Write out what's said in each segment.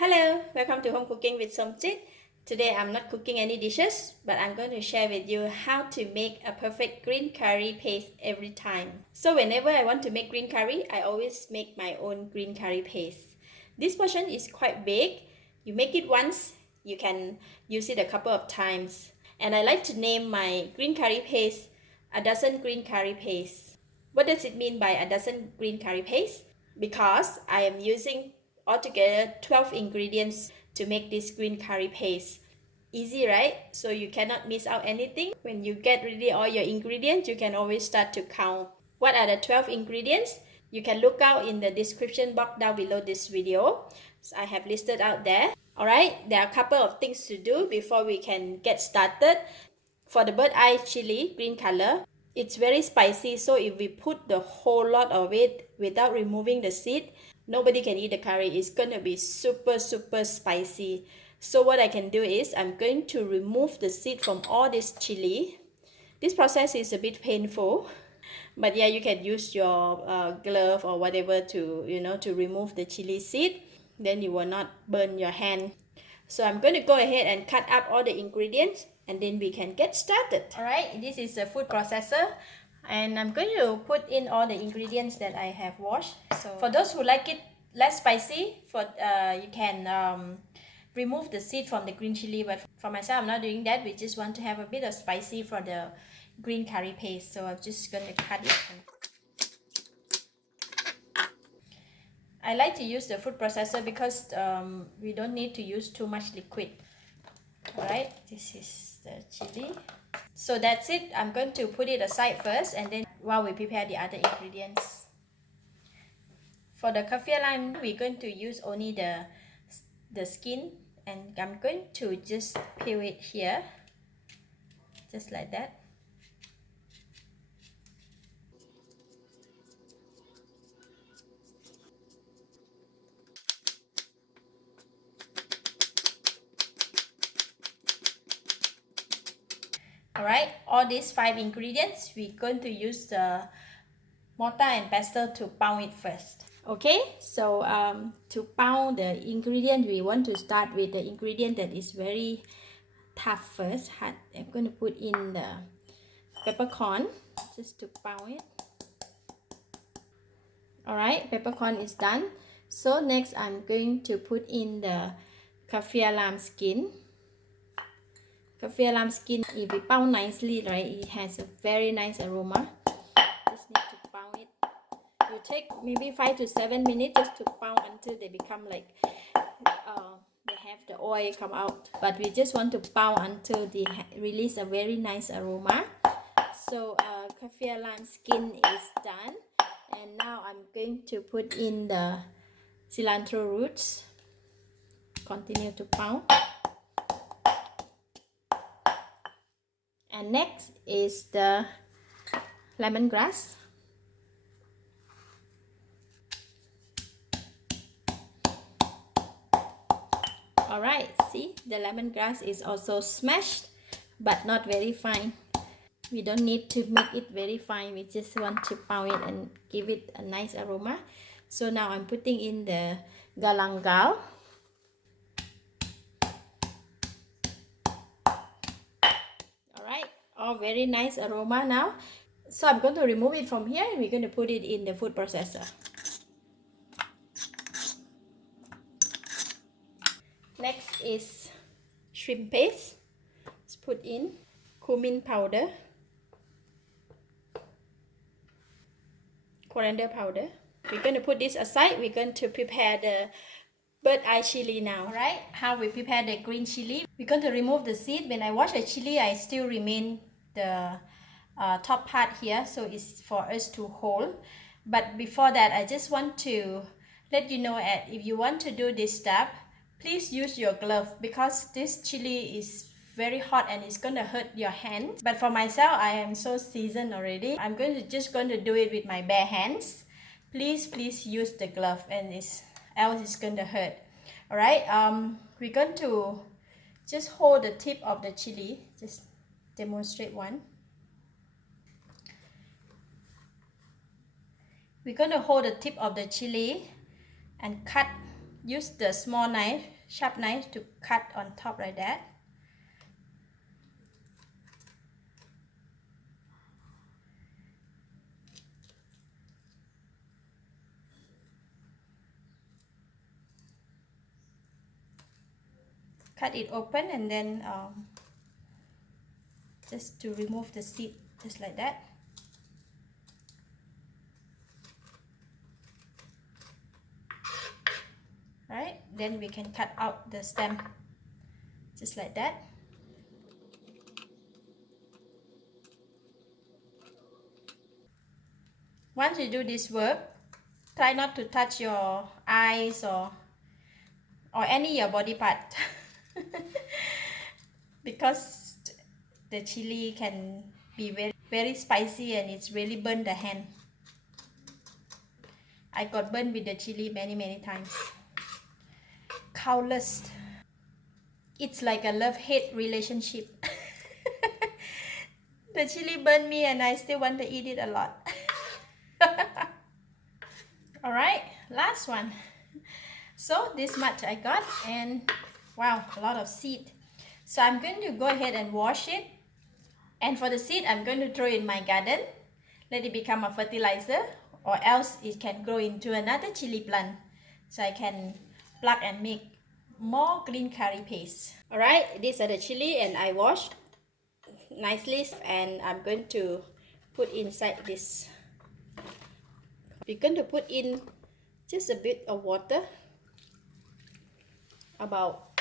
Hello, welcome to Home Cooking with Somchit. Today I'm not cooking any dishes, but I'm going to share with you how to make a perfect green curry paste every time. So whenever I want to make green curry, I always make my own green curry paste. This portion is quite big. You make it once, you can use it a couple of times. And I like to name my green curry paste a dozen green curry paste. What does it mean by a dozen green curry paste? Because I am using altogether 12 ingredients to make this green curry paste. Easy, right? So you cannot miss out anything. When you get ready all your ingredients, you can always start to count. What are the 12 ingredients? You can look out in the description box down below this video. So I have listed out there. Alright, there are a couple of things to do before we can get started. For the bird eye chili, green color, it's very spicy, so if we put the whole lot of it without removing the seed, nobody can eat the curry. It's gonna be super spicy. So what I can do is I'm going to remove the seed from all this chili. This process is a bit painful, but yeah, you can use your glove or whatever to remove the chili seed. Then you will not burn your hand. So I'm going to go ahead and cut up all the ingredients and then we can get started. Alright, this is a food processor and I'm going to put in all the ingredients that I have washed. So for those who like it less spicy, you can remove the seed from the green chili, but for myself I'm not doing that. We just want to have a bit of spicy for the green curry paste, so I'm just going to cut it. I like to use the food processor because we don't need to use too much liquid. Alright, this is the chili. So that's it. I'm going to put it aside first and then while we prepare the other ingredients. For the kaffir lime, we're going to use only the skin, and I'm going to just peel it here, just like that. Alright, all these 5 ingredients, we're going to use the mortar and pestle to pound it first. Okay, so to pound the ingredient, we want to start with the ingredient that is very tough first. I'm going to put in the peppercorn just to pound it. Alright, peppercorn is done. So next I'm going to put in the kaffir lamb skin. Kaffir lamb skin, if we pound nicely, right, it has a very nice aroma. Just need to pound it. You take maybe 5 to 7 minutes just to pound until they become like they have the oil come out. But we just want to pound until they release a very nice aroma. So kaffir lamb skin is done, and now I'm going to put in the cilantro roots. Continue to pound. And next is the lemongrass. Alright, see, the lemongrass is also smashed but not very fine. We don't need to make it very fine, we just want to pound it and give it a nice aroma. So now I'm putting in the galangal. Alright, all very nice aroma now. So I'm going to remove it from here and we're going to put it in the food processor. Next is shrimp paste. Let's put in cumin powder, coriander powder. We're going to put this aside. We're going to prepare the bird eye chili now. Alright, how we prepare the green chili. We're going to remove the seed. When I wash the chili, I still remain the top part here, so it's for us to hold. But before that, I just want to let you know that if you want to do this step, please use your glove because this chili is very hot and it's gonna hurt your hand. But for myself, I am so seasoned already. I'm just going to do it with my bare hands. Please use the glove, and else it's gonna hurt. Alright, we're going to just hold the tip of the chili. Just demonstrate one. We're going to hold the tip of the chili and cut use the small knife, sharp knife, to cut on top like that. Cut it open, and then just to remove the seed, just like that. Right, then we can cut out the stem, just like that. Once you do this work, try not to touch your eyes or any your body part because the chili can be very spicy and it's really burn the hand. I got burned with the chili many times. Countless. It's like a love-hate relationship. The chili burned me and I still want to eat it a lot. Alright, last one. So this much I got, and wow, a lot of seed. So I'm going to go ahead and wash it, and for the seed I'm going to throw in my garden, let it become a fertilizer, or else it can grow into another chili plant, so I can pluck and make more green curry paste. Alright, these are the chili and I washed nicely, and I'm going to put inside this. We're going to put in just a bit of water, about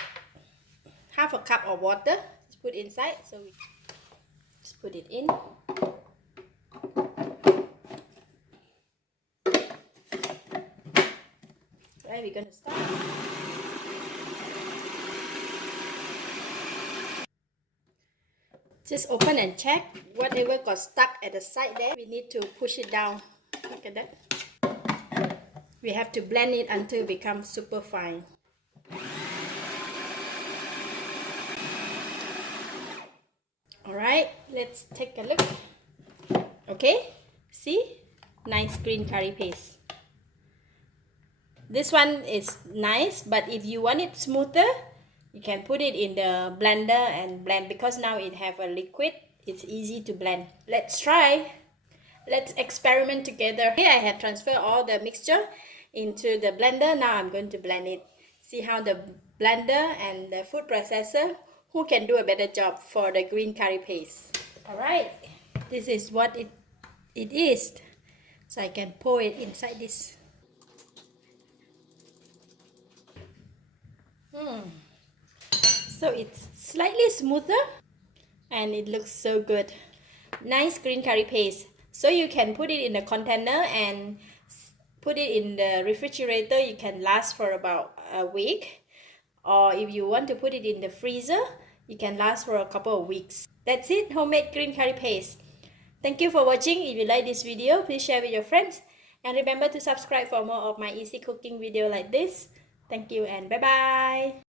half a cup of water. Just put inside, so we just put it in. Right, we're gonna start. Just open and check whatever got stuck at the side there. We need to push it down. Look at that. We have to blend it until it becomes super fine. Alright, let's take a look. Okay, see? Nice green curry paste. This one is nice, but if you want it smoother, you can put it in the blender and blend, because now it have a liquid. It's easy to blend. Let's try. Let's experiment together. Here I have transferred all the mixture into the blender. Now I'm going to blend it. See how the blender and the food processor, who can do a better job for the green curry paste. Alright, this is what it is. So I can pour it inside this. So it's slightly smoother and it looks so good. Nice green curry paste. So you can put it in a container and put it in the refrigerator. You can last for about a week. Or if you want to put it in the freezer, you can last for a couple of weeks. That's it, homemade green curry paste. Thank you for watching. If you like this video, please share with your friends. And remember to subscribe for more of my easy cooking video like this. Thank you and bye-bye.